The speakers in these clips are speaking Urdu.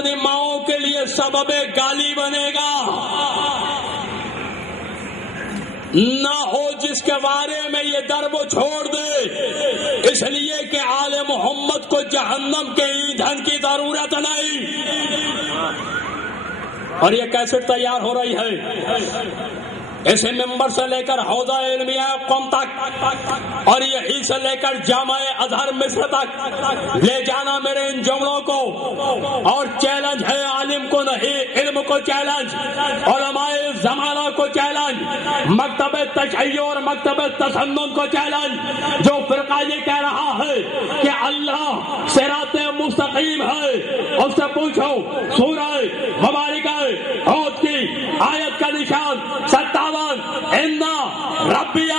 اپنی ماؤں کے لیے سبب گالی بنے گا، نہ ہو جس کے بارے میں یہ درب چھوڑ دے، اس لیے کہ آل محمد کو جہنم کے ایندھن کی ضرورت نہیں۔ اور یہ کیسے تیار ہو رہی ہے، اسے ممبر سے لے کر حوضہ علمیہ قوم تک اور یہی سے لے کر جامع ازہر مصر تک لے جانا میرے ان جملوں کو، اور چیلنج ہے عالم کو نہیں، علم کو چیلنج، علماء زمانہ کو چیلنج، مکتب تشیع اور مکتب تسنن کو چیلنج۔ جو فرقہ یہ کہہ رہا ہے کہ اللہ صراط مستقیم ہے، اس سے پوچھو سورہ مبارکہ ہود کی آیت کا نشان 57 اِنَّ رَبِّیَ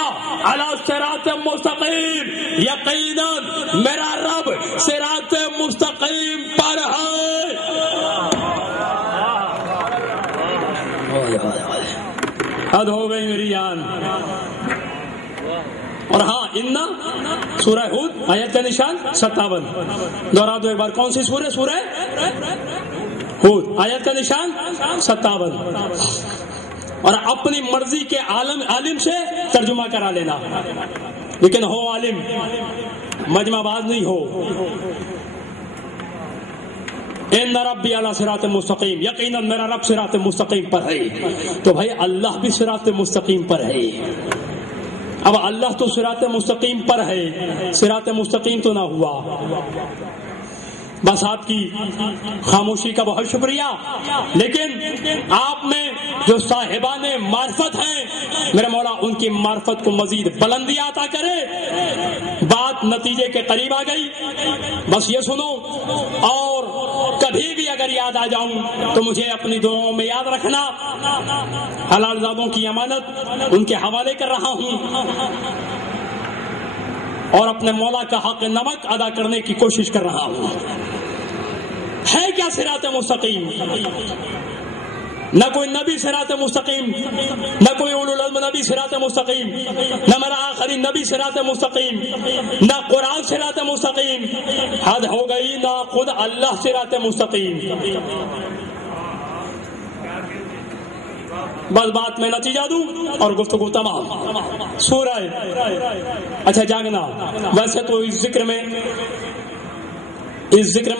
عَلَى صِرَاطٍ مستقیم، یقیناً میرا رب صراط مستقیم پر ہے۔ حد ہو گئی میری جان۔ اور ہاں اِنَّ سورہ ہود آیت کا نشان 57، دوہرا دو ایک بار، کون سی سورہ؟ سورہ ہود آیت کا نشان 57۔ اور اپنی مرضی کے عالم سے ترجمہ کرا لینا، لیکن ہو عالم، مجمع باز نہیں ہو۔ ان ربی علی صراط مستقیم، یقیناً میرا رب صراط مستقیم پر ہے۔ تو بھائی اللہ بھی صراط مستقیم پر ہے۔ اب اللہ تو صراط مستقیم پر ہے، صراط مستقیم تو نہ ہوا۔ بس آپ کی خاموشی کا بہت شکریہ، لیکن آپ میں جو صاحبان معرفت ہیں، میرے مولا ان کی معرفت کو مزید بلندی عطا کرے۔ بات نتیجے کے قریب آ گئی، بس یہ سنو، اور کبھی بھی اگر یاد آ جاؤں تو مجھے اپنی دعاؤں میں یاد رکھنا۔ حلال زادوں کی امانت ان کے حوالے کر رہا ہوں، اور اپنے مولا کا حق نمک ادا کرنے کی کوشش کر رہا ہوں۔ ہے کیا صراط مستقیم؟ نہ کوئی نبی صراط مستقیم، نہ کوئی اولو العزم نبی صراط مستقیم، نہ میرا آخری نبی صراط مستقیم، نہ قرآن صراط مستقیم، حد ہو گئی، نہ خود اللہ صراط مستقیم۔ بس بات میں نتیجہ دوں اور گفتگو تمام۔ سورہ اچھا جاگنا، ویسے تو اس ذکر میں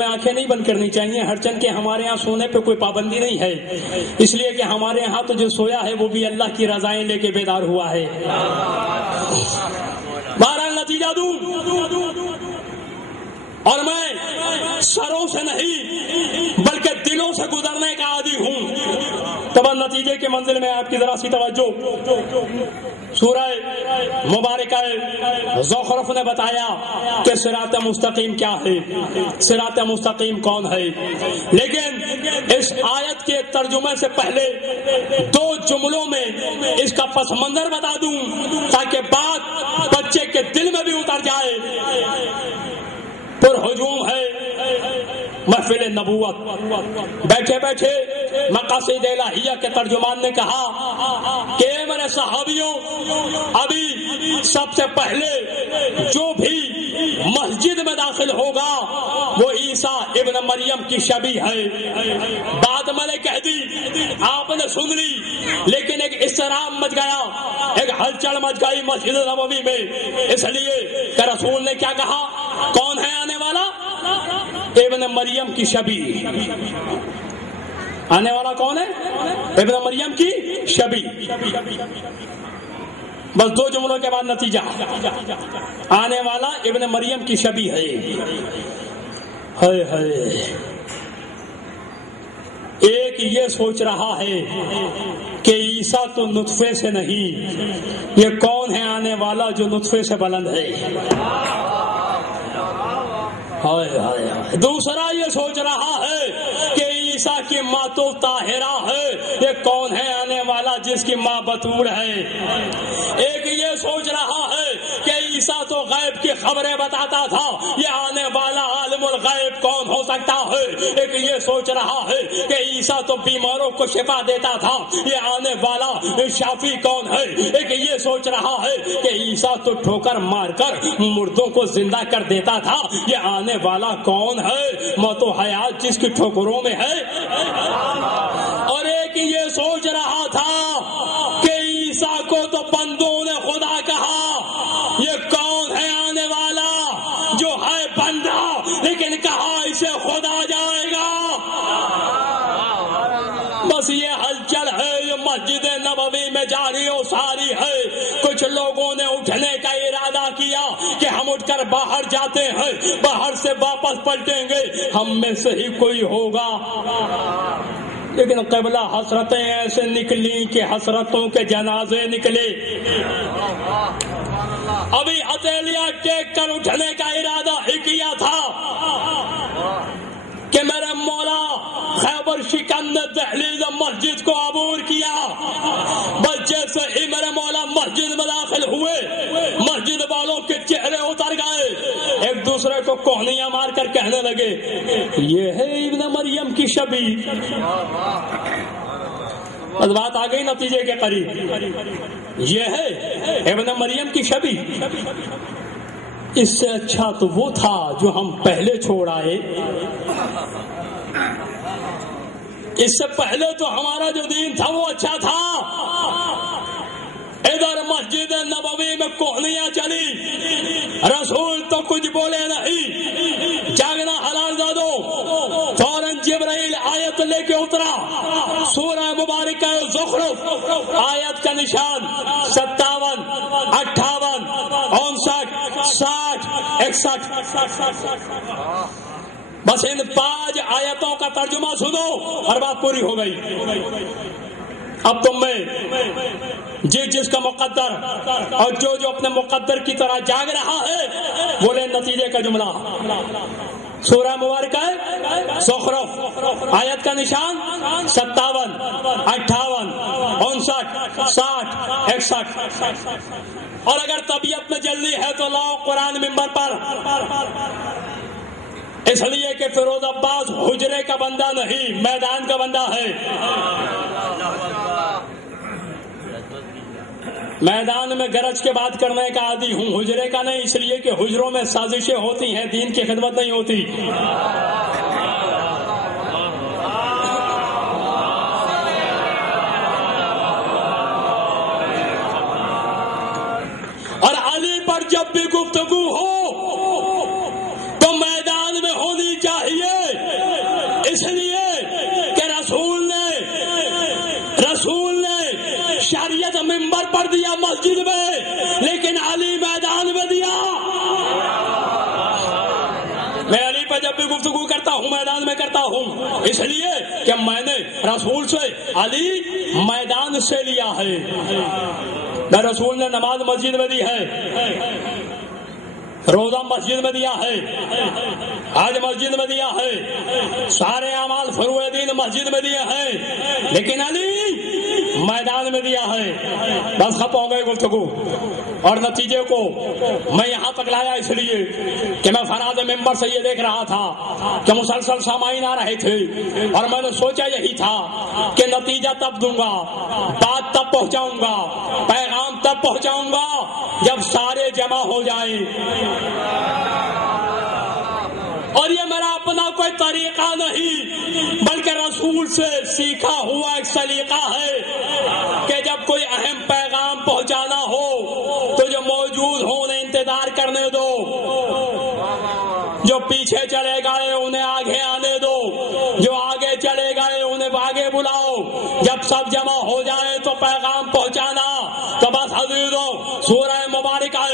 آنکھیں نہیں بند کرنی چاہیے، ہر چند کے ہمارے ہاں سونے پہ کوئی پابندی نہیں ہے، اس لیے کہ ہمارے ہاں تو جو سویا ہے وہ بھی اللہ کی رضائیں لے کے بیدار ہوا ہے۔ بہرحال نتیجہ دوں، اور میں سروں سے نہیں بلکہ دلوں سے گزرنے کا عادی ہوں۔ تب نتیجے کے منزل میں آپ کی ذرا سی توجہ۔ سورہ مبارکہ زخرف نے بتایا کہ صراط مستقیم کیا ہے، صراط مستقیم کون ہے، لیکن اس آیت کے ترجمے سے پہلے دو جملوں میں اس کا پس منظر بتا دوں تاکہ بات بچے کے دل میں بھی اتر جائے۔ پر ہجوم ہے محفل نبوت، بیٹھے بیٹھے مقاصد الہیہ کے ترجمان نے کہا کہ میرے صحابیوں، ابھی سب سے پہلے جو بھی مسجد میں داخل ہوگا وہ عیسیٰ ابن مریم کی شبیہ ہے۔ بات میں نے کہہ دی، آپ نے سن لی، لیکن ایک اضطراب مچ گیا، ایک ہلچل مچ گئی مسجد نبوی میں، اس لیے کہ رسول نے کیا کہا؟ کون ہے آنے والا؟ ابن مریم کی شبیہ۔ آنے والا کون ہے؟ ابن مریم کی شبیہ۔ بس دو جملوں کے بعد نتیجہ، آنے والا ابن مریم کی شبیہ ہے۔ ایک یہ سوچ رہا ہے کہ عیسیٰ تو نطفے سے نہیں، یہ کون ہے آنے والا جو نطفے سے بلند ہے؟ دوسرا یہ سوچ رہا ہے کہ عیسیٰ کی ماں تو طاہرہ ہے، یہ کون ہے آنے والا جس کی ماں بتول ہے؟ ایک یہ سوچ رہا ہے کہ عیسیٰ تو غیب کی خبریں بتاتا تھا، یہ آنے والا عالم الغیب کون ہو سکتا ہے؟ ایک یہ سوچ رہا ہے کہ عیسیٰ تو بیماروں کو شفا دیتا تھا، یہ آنے والا شافی کون ہے؟ ایک یہ سوچ رہا ہے کہ عیسیٰ تو ٹھوکر مار کر مردوں کو زندہ کر دیتا تھا، یہ آنے والا کون ہے؟ موت و حیات جس کی ٹھوکروں میں ہے۔ اور ایک یہ سوچ رہا تھا کہ عیسیٰ کو تو بندوں نے خدا کہا، یہ کون ہے آنے والا جو ہے بندہ لیکن کہا اسے خدا جائے گا؟ بس یہ ہلچل ہے، یہ مسجد نبوی میں جاری و ساری ہے۔ کچھ لوگوں نے اٹھنے کا ارادہ کیا کہ ہم اٹھ کر باہر جاتے ہیں، باہر سے واپس پلٹیں گے، ہم میں سے ہی کوئی ہوگا۔ لیکن قبلہ حسرتیں ایسے نکلی کہ حسرتوں کے جنازے نکلے۔ ابھی ہتھیلیاں ٹیک کر اٹھنے کا ارادہ ہی کیا تھا کہ میرے مولا خیبر شکن نے دہلیز مسجد کو عبور کیا، بس جیسے ہی میرے مولا مسجد میں داخل ہوئے، مسجد والوں کے چہرے اتر گئے، ایک دوسرے کو کوہنیاں مار کر کہنے لگے یہ ہے ابن مریم کی شبیہ۔ بس بات آ گئی نتیجے کے قریب، یہ ہے ابن مریم کی شبیہ۔ اس سے اچھا تو وہ تھا جو ہم پہلے چھوڑ آئے، اس سے پہلے تو ہمارا جو دین تھا وہ اچھا تھا۔ ادھر مسجد نبوی میں کوہنیاں چلی، رسول تو کچھ بولے نہیں، جاگنا حلال دادو۔ فوراً جبرائیل آیت لے کے اترا، سورہ مبارکہ زخرف، آیت کا نشان 57، 58، 59، 60، 61۔ بس ان 5 آیتوں کا ترجمہ سنو اور بات پوری ہو گئی۔ اب تم میں جس کا مقدر اور جو اپنے مقدر کی طرح جاگ رہا ہے بولے نتیجے کا جملہ۔ سورہ مبارکہ زخرف، آیت کا نشان 57، 58، 59، 60، 61۔ اور اگر طبیعت میں جلدی ہے تو لاؤ قرآن منبر پر، اس لیے کہ فیروز عباس حجرے کا بندہ نہیں، میدان کا بندہ ہے۔ میدان میں گرج کے بات کرنے کا عادی ہوں، حجرے کا نہیں، اس لیے کہ حجروں میں سازشیں ہوتی ہیں، دین کی خدمت نہیں ہوتی۔ اور علی پر جب بھی گفتگو ہو تو میدان میں ہونی چاہیے، اس لیے کہ رسول نے شریعت منبر پر دیا مسجد میں، لیکن علی میدان میں دیا۔ میں علی پر جب بھی گفتگو کرتا ہوں میدان میں کرتا ہوں، اس لیے کہ میں نے رسول سے علی میدان سے لیا ہے۔ میں رسول نے نماز مسجد میں دی ہے، روزہ مسجد میں دیا ہے، حج مسجد میں دیا ہے، سارے اعمال فروع دین مسجد میں دیے ہیں، لیکن علی میدان میں دیا ہے۔ بس ختم ہو گئے گفتگو، اور نتیجے کو میں یہاں تک لایا اس لیے کہ میں فراز ممبر سے یہ دیکھ رہا تھا کہ مسلسل سامعین آ رہے تھے، اور میں نے سوچا یہی تھا کہ نتیجہ تب دوں گا، بات تب پہنچاؤں گا، پیغام تب پہنچاؤں گا جب سارے جمع ہو جائیں۔ اور یہ میرا اپنا کوئی طریقہ نہیں بلکہ رسول سے سیکھا ہوا ایک سلیقہ ہے کہ جب کوئی اہم پیغام پہنچانا ہو تو جو موجود ہو انہیں انتظار کرنے دو، جو پیچھے چلے گئے انہیں آگے آنے دو، جو آگے چلے گئے انہیں آگے بلاؤ، جب سب جمع ہو جائے تو پیغام پہنچانا۔ تو بس عزیزوں، سورہ مبارکہ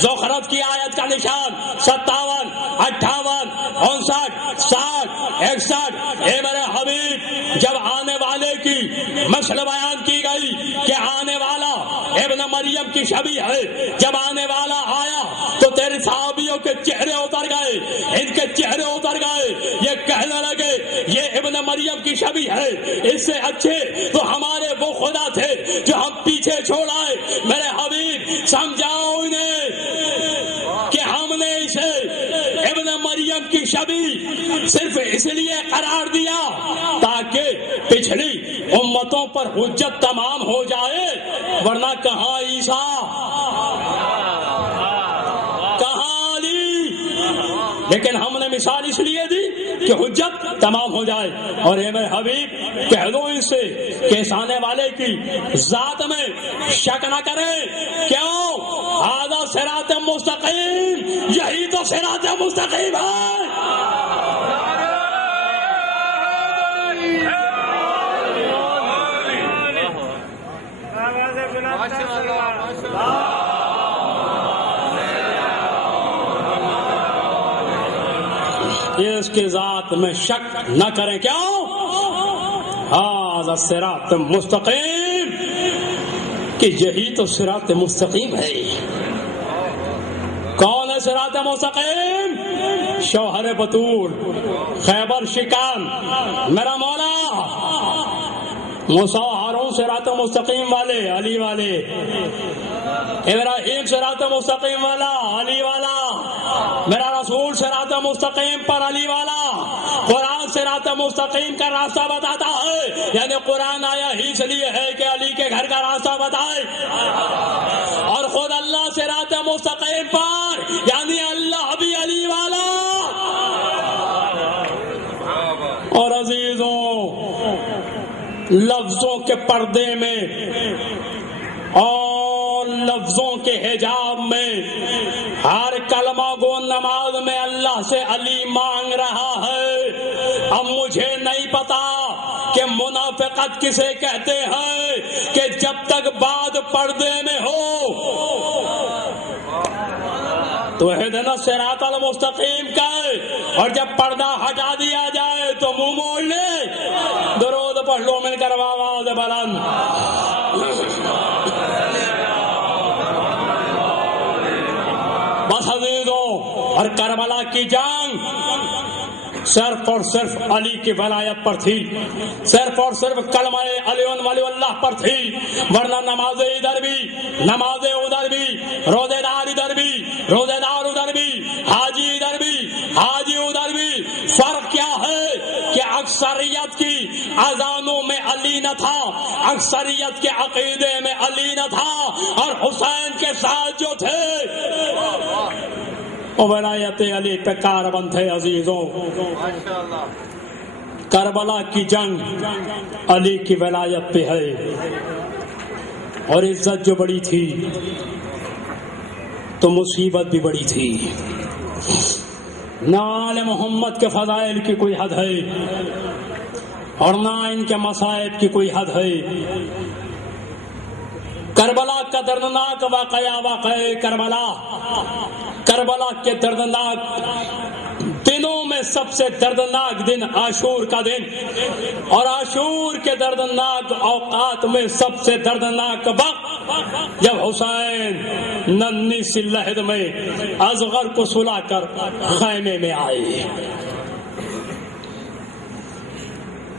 زخرف کی آیت کا نشان 57، 58، 59، 60، 61۔ اے میرے حبیب، جب آنے والے کی مثل بیان کی گئی کہ آنے والا ابن مریم کی شبیہ ہے، جب آنے والا آیا تو تیرے صحابیوں کے چہرے اتر گئے، ان کے چہرے اتر گئے، یہ کہنے لگے یہ ابن مریم کی شبیہ ہے، اس سے اچھے تو ہمارے وہ خدا تھے جو ہم پیچھے چھوڑ آئے۔ میرے حبیب سمجھاؤ انہیں رجب کی شبی صرف اس لیے قرار دیا تاکہ پچھلی امتوں پر حجت تمام ہو جائے، ورنہ کہاں عیسیٰ، کہاں علی، لیکن ہم نے مثال اس لیے دی کہ حجت تمام ہو جائے۔ اور اے میرے حبیب کہہ دو ان سے کہ اس آنے والے کی ذات میں شک نہ کریں، کیوں؟ ھذا صراط مستقیم، یہی تو صراط مستقیم ہے۔ اس کی ذات میں شک نہ کریں، کیوں؟ ھذا صراط مستقیم، کہ یہی تو صراط مستقیم ہے۔ کون ہے صراط مستقیم؟ شوہر بطول، خیبر شکان، میرا مولا موسیٰ ہارون صراط مستقیم والے، علی والے، ابراہیم صراط مستقیم والا، علی والا، میرا رسول صراط مستقیم پر علی والا، قرآن صراط مستقیم کا راستہ بتاتا ہے، یعنی قرآن آیا ہی اس لیے ہے کہ علی کے گھر کا راستہ بتائے، اور خود اللہ صراط مستقیم پر، یعنی اللہ بھی علی والا۔ اور عزیزوں، لفظوں کے پردے میں اور لفظوں کے حجاب میں ہر کلمہ گو نماز میں اللہ سے علی مانگ رہا ہے۔ اب مجھے نہیں پتا کہ منافقت کسے کہتے ہیں کہ جب تک بات پردے میں ہو تو اہدنا صراط المستقیم کا، اور جب پردہ ہٹا دیا جائے تو منہ موڑ لے۔ درود پڑھ لو مل کر آواز بلند۔ بس عزیزوں، اور کربلا کی جنگ صرف اور صرف علی کی ولایت پر تھی، صرف اور صرف کلمہ علی ولی اللہ پر تھی، ورنہ نماز ادھر بھی، نماز ادھر بھی، روزے دار ادھر بھی، روزے دار ادھر بھی، حاجی ادھر بھی، حاجی ادھر بھی۔ فرق کیا ہے کہ اکثریت کی اذانوں میں علی نہ تھا، اکثریت کے عقیدے میں علی نہ تھا، اور حسین کے ساتھ جو تھے وہ ولایت علی پہ کاربند تھے۔ عزیزوں، کربلا کی جنگ علی کی ولایت پہ ہے، اور عزت جو بڑی تھی تو مصیبت بھی بڑی تھی۔ نہ آل محمد کے فضائل کی کوئی حد ہے، اور نہ ان کے مصائب کی کوئی حد ہے۔ کربلا کا دردناک واقعہ کربلا، کربلا کے دردناک دنوں میں سب سے دردناک دن عاشور کا دن، اور عاشور کے دردناک اوقات میں سب سے دردناک وقت جب حسین ننھی سی لہد میں اصغر کو سلا کر خیمے میں آئے۔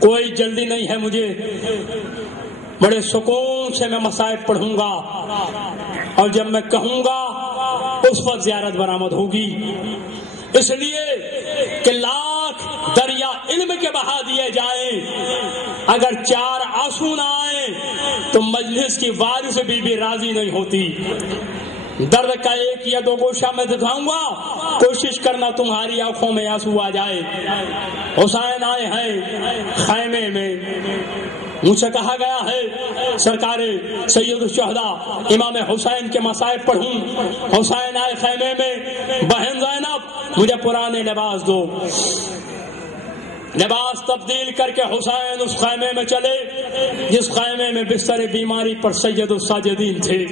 کوئی جلدی نہیں ہے مجھے، بڑے سکون سے میں مصائب پڑھوں گا، اور جب میں کہوں گا اس وقت زیارت برآمد ہوگی، اس لیے کہ لاکھ دریا علم کے بہا دیے جائیں، اگر 4 آنسو نہ آئیں تو مجلس کی وارث بھی راضی نہیں ہوتی۔ درد کا ایک یا 2 گوشہ میں دکھاؤں گا، کوشش کرنا تمہاری آنکھوں میں آنسو آ جائے۔ حسین آئے ہیں خیمے میں، مجھ سے کہا گیا ہے سرکار سید الشہداء امام حسین کے مصائب پڑھوں۔ حسین آئے خیمے میں، بہن زینب مجھے پرانے لباس دو۔ لباس تبدیل کر کے حسین اس خیمے میں چلے جس خیمے میں بستر بیماری پر سید الساجدین تھے۔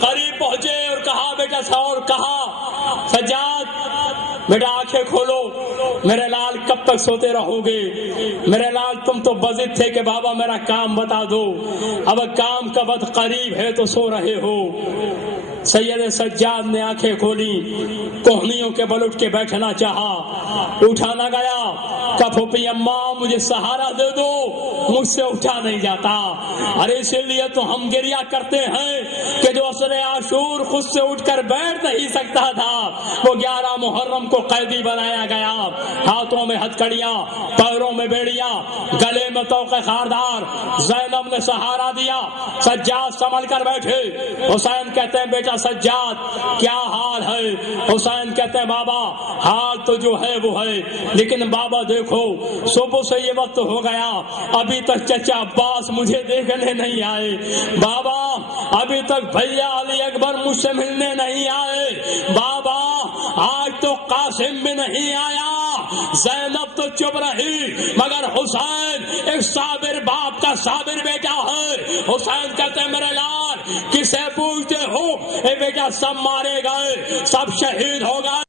قریب پہنچے اور کہا بیٹا اور کہا سجاد بیٹا آنکھیں کھولو، میرے لال کب تک سوتے رہو گے؟ میرے لال تم تو بضد تھے کہ بابا میرا کام بتا دو، اب کام کا وقت قریب ہے تو سو رہے ہو۔ سید سجاد نے آنکھیں کھولی، کوہنیوں کے بل اٹھ کے بیٹھنا چاہا، اٹھا نہ گیا۔ کہ پھوپھی اماں مجھے سہارا دے دو، مجھ سے اٹھا نہیں جاتا۔ ارے اسی لیے تو ہم گریا کرتے ہیں کہ جو عصر عاشور خود سے اٹھ کر بیٹھ نہیں سکتا تھا، وہ 11 محرم کو قیدی بنایا گیا۔ ہاتھوں میں ہتھکڑیاں، پیروں میں بیڑیاں، گلے میں توق خاردار، زینب نے سہارا دیا۔ سجاد سنبھل کر بیٹھے۔ حسین کہتے ہیں بیٹا سجاد کیا حال ہے؟ حسین کہتے ہیں بابا حال تو جو ہے وہ ہے، لیکن بابا دیکھو صبح سے یہ وقت ہو گیا، ابھی تک چچا عباس مجھے دیکھنے نہیں آئے، بابا ابھی تک بھیا علی اکبر مجھ سے ملنے نہیں آئے، بابا آج تو قاسم بھی نہیں آیا۔ زینب تو چپ رہی، مگر حسین ایک صابر باپ کا صابر بیٹا ہے۔ حسین کہتے ہیں میرے لال کسے پوچھتے ہو؟ اے بیٹا سب مارے گئے، سب شہید ہو گئے،